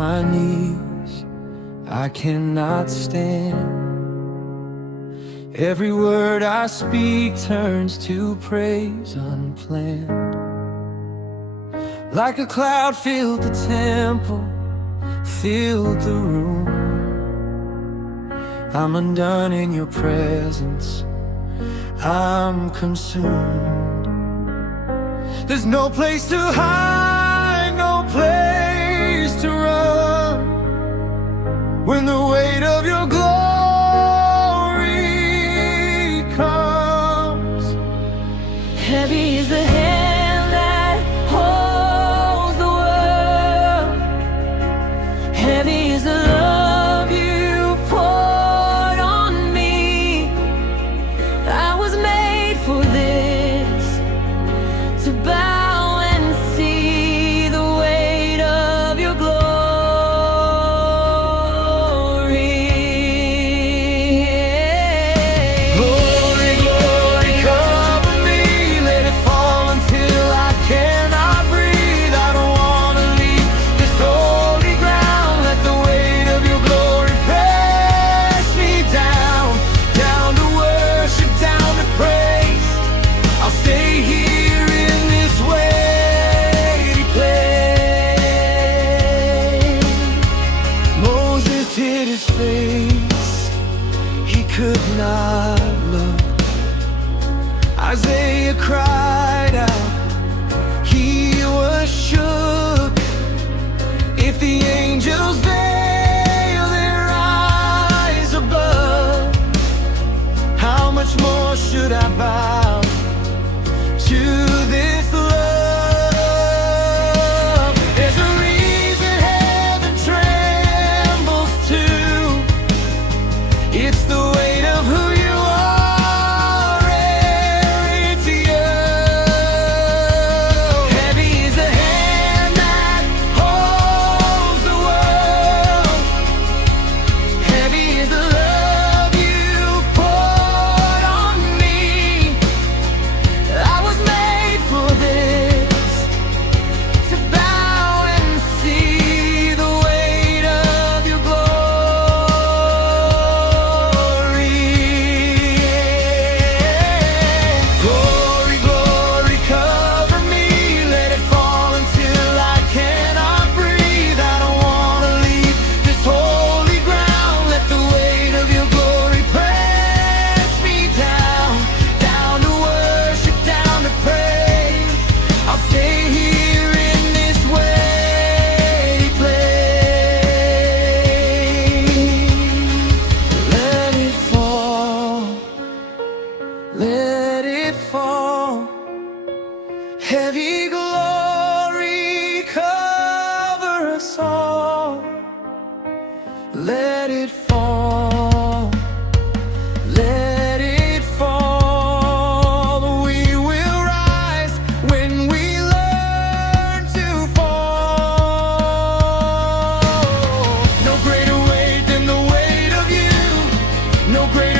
my knees, I cannot stand. Every word I speak turns to praise unplanned. Like a cloud filled the temple, filled the room. I'm undone in your presence, I'm consumed. There's no place to hide, no place to run, when the weight of your glory comes. Heavy is the hand that holds the world. Heavy is the love you poured on me. I was made for this, to bow and see the weight of your glory. Glory, glory, cover me, let it fall until I cannot breathe. I don't want to leave this holy ground. Let the weight of your glory press me down, down to worship, down to praise. I'll stay here in this weighty place. Moses hid his face, he could not look. Isaiah cried out, he was shook. If the angels veil their eyes above, how much more should I bow to this love? There's a reason heaven trembles too. It's the weight of who you are, it's you. Heavy is the hand that holds the world. Heavy is the love you poured on me. I was made for this, to bow and see the weight of your glory. Glory, glory, cover me, let it fall until I cannot breathe. I don't want to leave this holy ground. Let the weight of your glory press me down, down to worship, down to praise. I'll stay here in this weighty place. Let it fall, let it fall. Heavy glory cover us all. Let it fall, let it fall. We will rise when we learn to fall. No greater weight than the weight of you, no greater